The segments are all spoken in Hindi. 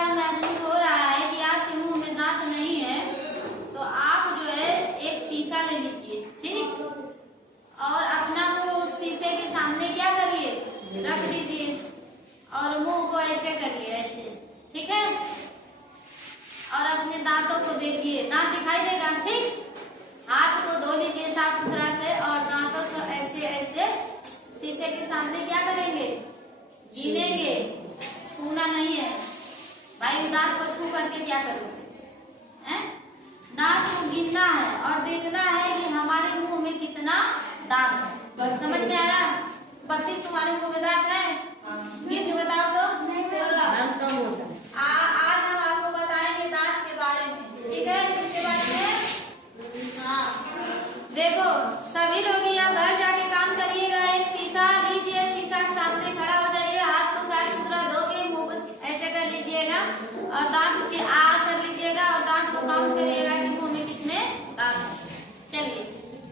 यह महसूस हो रहा है कि आपके मुंह में दांत नहीं है, तो आप जो है एक शीशा ले लीजिए, ठीक, और अपना मुंह उस शीशे के सामने क्या करिए, रख दीजिए और मुंह को ऐसे करिए, ऐसे, ठीक है। और अपने दांतों को देखिए, दांत दिखाई देगा, ठीक। हाथ को धो लीजिए साफ सुथरा से और दांतों को ऐसे ऐसे शीशे के सामने क्या करेंगे, गिनेंगे, छूना नहीं है भाई। दांत को छू करके क्या करोगे, हैं? दांत को गिनना है और देखना है कि हमारे मुंह में कितना दांत है। समझ में आया? 32 हमारे मुंह में दांत है, गिन के बताओ तो। आज हम आपको बताएंगे दांत के बारे में, ठीक है। इसके बारे में हाँ देखो, सभी लोग यहाँ घर जाके काम करिएगा। एक शीशा लीजिए, शीशा के सामने खड़ा हो जाइए, हाथ को साफ सुथरा धो के मुंह ऐसे कर लीजिएगा और दांत के आ कर लीजिएगा और दांत को काउंट करिएगा कि मुंह में कितने दांत हैं। चलिए,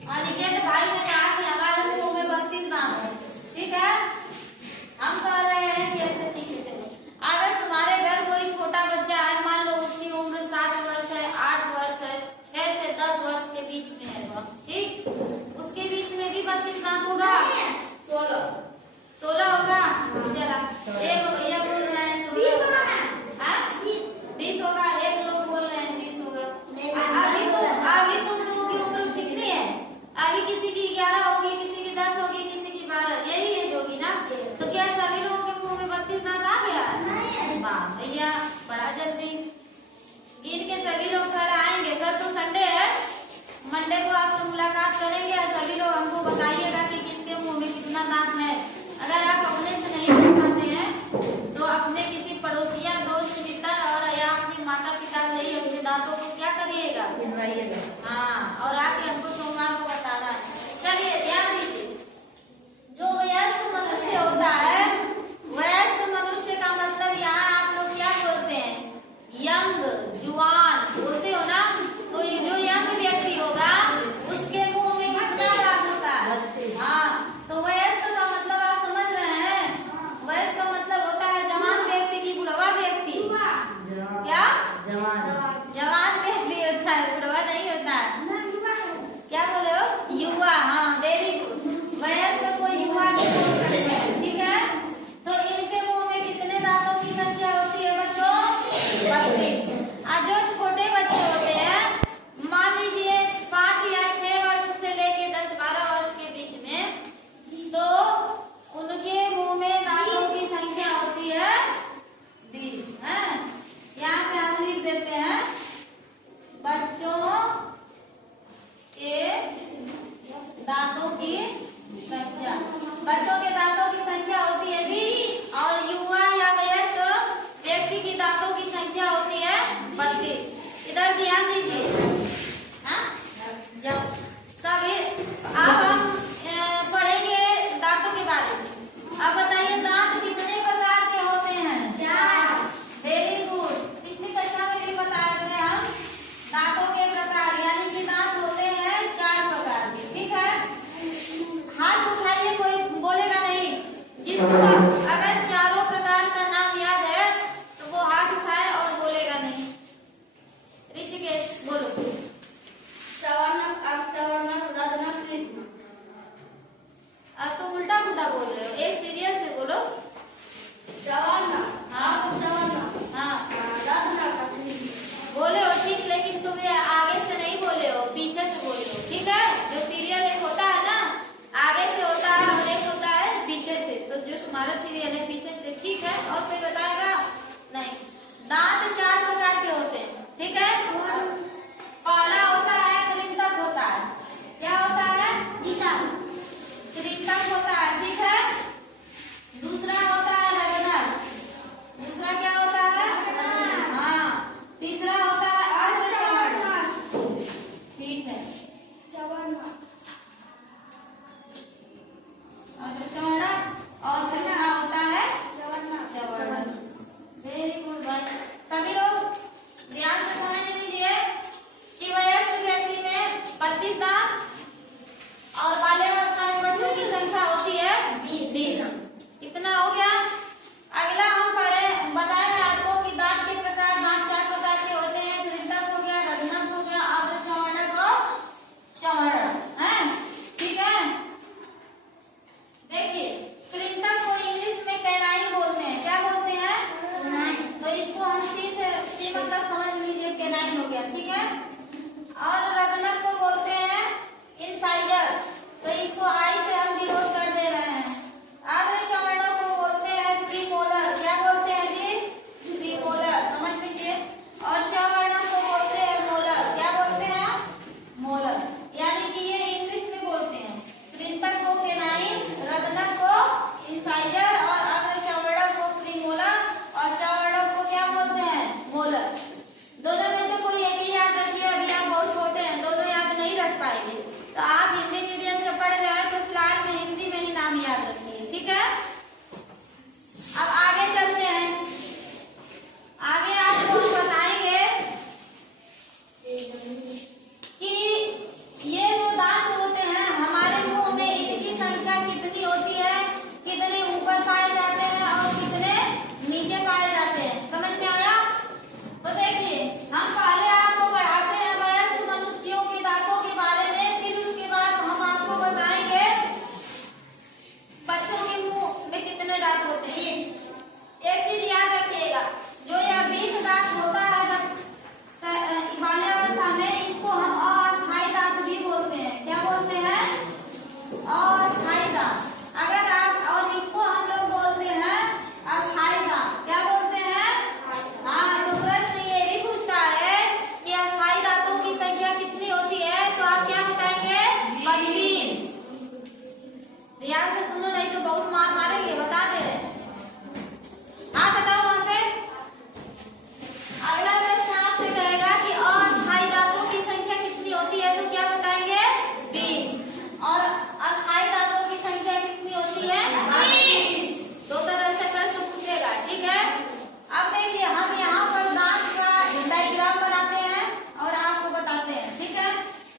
और देखिए भाई ने कहा कि हमारे मुंह में 32 दांत है, ठीक है। हम कह रहे हैं कि ऐसे, ठीक है। चलो, अगर तुम्हारे घर कोई छोटा बच्चा है, मान लो उसकी उम्र 7 वर्ष है, 8 वर्ष है, 6 से 10 वर्ष के बीच में है वह, ठीक, उसके बीच में भी 32 दांत होगा, 16 होगा। चला, एक भैया बोल रहे हैं 16 होगा, 20 होगा, एक लोग बोल रहे हैं 20 होगा। अभी तुम लोगों की उम्र कितनी है? अभी किसी की 11 होगी, किसी की 10 होगी, किसी की 12, यही एज होगी ना। तो क्या सभी लोगों के मुंह में 32 दांत आ गया? वाह भैया, बड़ा जल्दी गिन के सभी लोग कल आएंगे। कल तो संडे है, मंडे को आपसे मुलाकात करेंगे और सभी लोग हमको बताइएगा कि किसके मुंह में कितना दांत है। अगर आप अपने से नहीं बता पाते हैं तो अपने किसी पड़ोसिया, दोस्त, मित्र और या अपने माता पिता से ही अपने दांतों को क्या करिएगा, गिनवाइएगा। हाँ, और आके हमको सोमवार को बताना। चलिए ध्यान दीजिए, जो वयस्क मनुष्य होता है, वयस्क मनुष्य का मतलब यहाँ आप लोग क्या बोलते हैं, यंग, जुआन बोलते हो ना। तो ये जो यंग व्यक्ति होगा उसके मुंह में कितना दांत होता है? हाँ, तो वयस्क का मतलब आप समझ रहे हैं। वयस्क का मतलब होता है जवान व्यक्ति की बुढ़वा व्यक्ति। क्या जवान व्यक्ति होता है, बुढ़वा नहीं होता है। क्या बोले हो? गया, ठीक है। और